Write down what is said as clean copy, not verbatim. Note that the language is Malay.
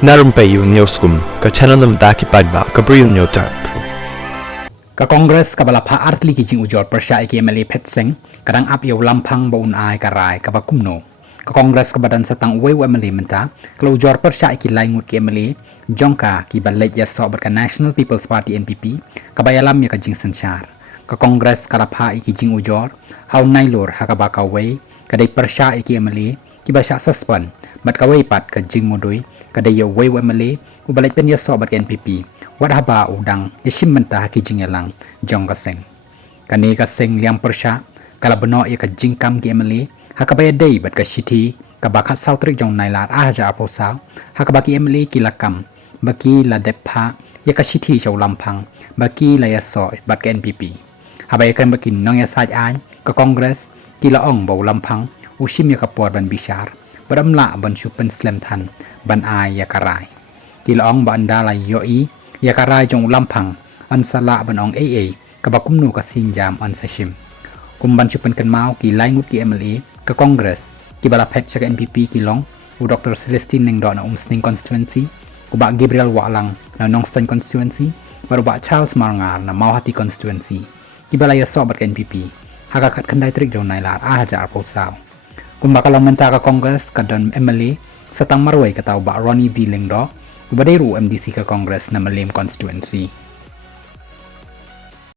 Narumpayu Neoskum, ka channel nam daki padba, ka briu nyotar. Ka Congress ka balapha artli ki jing ujor persya ki MLA Phet Singh kadang ap yo lampang baun ai ka rai ka bakumno ka Congress ka badan satang uwe MLA menta kalau ujor persya ki laingut ki MLA jongka ki ballet ya so ka National People's Party NPP ka bayalam ya ka jing senchar ka Congress ka lapha ki jing ujor hau nailor ha ka bakawe ka dai persya ki MLA ki basya suspend bat ka wei pat ka jing mudui ka dai yo wei MLA u ballet pen ya so ka NPP wat haba udang yashim menta ki jing yalang jong ka sing kani ka sing liang persya kala beno ya ka jing kam ki MLA ha ka bay dei bat ka shiti ka bakat sautrik jong nailar a ja apo sa ha ka baki MLA ki lakam baki la depha ya ka shiti jaw lampang baki la ya so bat ka NPP ha bay kan baki nong ya saj ai ka Congress ki la ong baw lampang ushim ya ka por ban bishar badamla ban chupen slam than ban ai ya ka rai ki la ong ba andala yo i ya ka rai jong lampang an sala ban ong AA ka bakum nu ka sin jam an sashim kumban chupen kan mau ki laingut ki MLA ka Congress ki bala phet cha NPP ki long u Dr. Celestine Neng do na Sning constituency u ba Gabriel Walang na Nongston constituency baru ba Charles Marngar na Mauhati constituency ki bala ya so bat ka NPP haga khat khandai trik jong nailar a hajar po saw kumba kalong menta ka Congress ka don MLA satang marway ka tau ba Ronnie V Lengdo u ba deru MDC ka Congress na Malim constituency